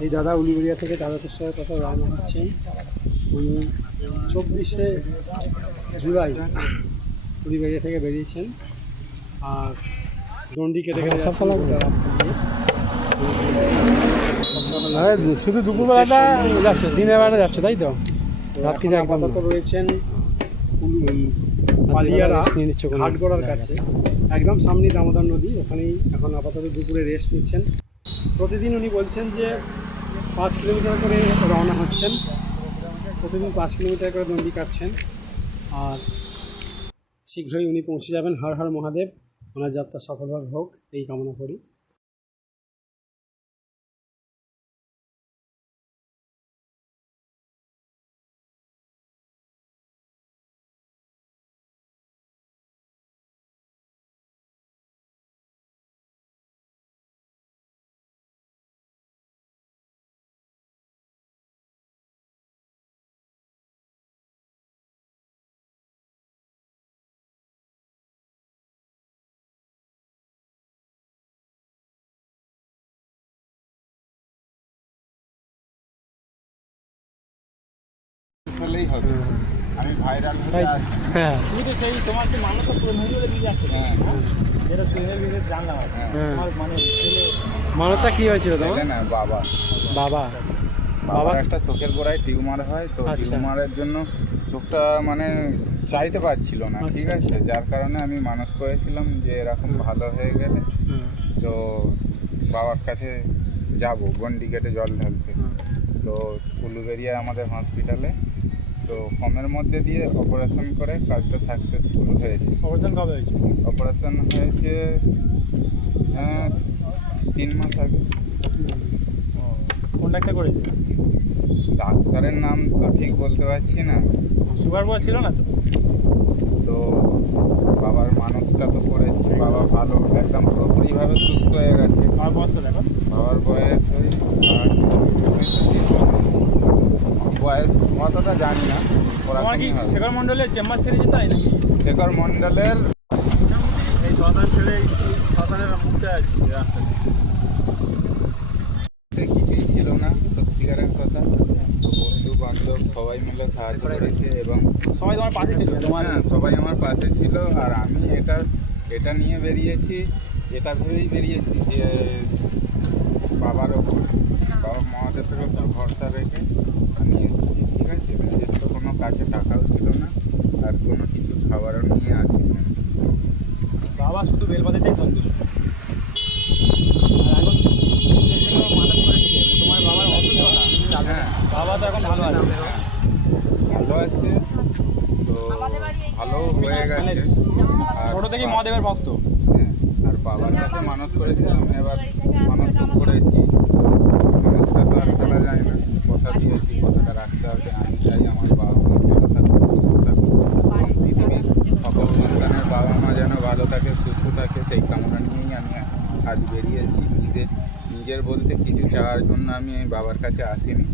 এই দাদা উলিবেরিয়া থেকে দাদাদের সাথে কথা রওনা হচ্ছেন উনি চব্বিশে জুলাই উলিবেরিয়া থেকে বেরিয়েছেন। আর দণ্ডি কেটে কেটে। হ্যাঁ, শুধু দুপুরবেলাটা যাচ্ছে দিনের বেলাটা যাচ্ছে তাই তো? একদম আপাতত রয়েছেন পালিয়ারা কাছে। একদম সামনেই দামোদর নদী ওখানেই এখন আপাতত দুপুরে রেস্ট নিচ্ছেন। প্রতিদিন উনি বলছেন যে পাঁচ কিলোমিটার করে রওনা হচ্ছেন। প্রতিদিন পাঁচ কিলোমিটার করে দণ্ডি কাটছেন। আর শীঘ্রই উনি পৌঁছে যাবেন। হর হর মহাদেব। ওনার যাত্রা সফলভাবে হোক, এই কামনা করি। হলেই হবে। আমি ভাইরাল তাই- আসি। হ্যাঁ। তুমি তো সেই তোমার যে মানুষ পূরণ হয়ে গেলে দিয়ে যাচ্ছে। হ্যাঁ। যেটা সুইনের বিশেষ জানলাম। হ্যাঁ। তোমার মানে ছেলে কি হয়েছিল তোমার? না বাবা। বাবা। বাবার একটা চোখের গোড়ায় টিউমার হয় তো আচ্ছা। টিউমারের জন্য চোখটা মানে চাইতে পারছিল না ঠিক আচ্ছা, আছে? যার কারণে আমি মানুষ করেছিলাম যে এরকম ভালো হয়ে গেলে তো বাবার কাছে যাব গন্ডি কেটে জল ঢালতে। তো উলুবেরিয়া আমাদের হসপিটালে তো কমের মধ্যে দিয়ে অপারেশন করে কাজটা সাকসেসফুল হয়েছে। অপারেশন কবে হয়েছে? অপারেশন হয়েছে আহ, তিন মাস আগে। কোন ডাক্তার করেছে? ডাক্তারের নাম তো ঠিক বলতে পারছি না। সুগার বড় ছিল না তো? তো বাবার মানুষটা তো করেছে বাবা ভালো একদম পুরোপুরিভাবে সুস্থ হয়ে গেছে। আমার বয়স তো বাবার বয়স ওই ষাট। বয়স কতটা জানি না। তোমার কি। শেখর মন্ডলের চেম্বার ছেড়ে যেতে হয় নাকি? শেখর মণ্ডলের এই শ্মশান ছেড়ে শ্মশানের মুখে আছি রাস্তায় কিছুই ছিল না সত্যিকারের কথা। বন্ধু বান্ধব সবাই মিলে সাহায্য করেছে এবং সবাই তোমার পাশে ছিল হ্যাঁ সবাই আমার পাশে ছিল আর আমি এটা এটা নিয়ে বেরিয়েছি এটা ভেবেই বেরিয়েছি যে বাবার ওপর বাবা মহাদেবের ওপর ভরসা রেখে আমি এসেছি ঠিক আছে নিজস্ব কোনো কাছে টাকাও ছিল না আর কোনো কিছু খাবারও নিয়ে আসিনি বাবা শুধু বেলপাতাটাই সন্তুষ্ট আর এখন মানত করেছিলে, মানে তোমার বাবার অসুস্থতা হ্যাঁ। বাবা তো এখন ভালো আছে। ভালো আছে তো ভালো হয়ে গেছে। আর ছোট থেকেই মহাদেবের ভক্ত। হ্যাঁ, আর বাবার কাছে মানত করেছিলাম এবার মানত করেছি মানতটা তো আর ফেলা যায় না কথা দিয়েছি কথাটা রাখতে হবে আমি চাই আমার বাবা মা ভালো থাকুক সুস্থ থাকুক এবং পৃথিবীর সকল সন্তানের বাবা মা যেন ভালো সুস্থ থাকে, সেই কামনা নিয়েই আমি আজ বেরিয়েছি। নিজের নিজের বলতে কিছু চাওয়ার জন্য আমি বাবার কাছে আসিনি।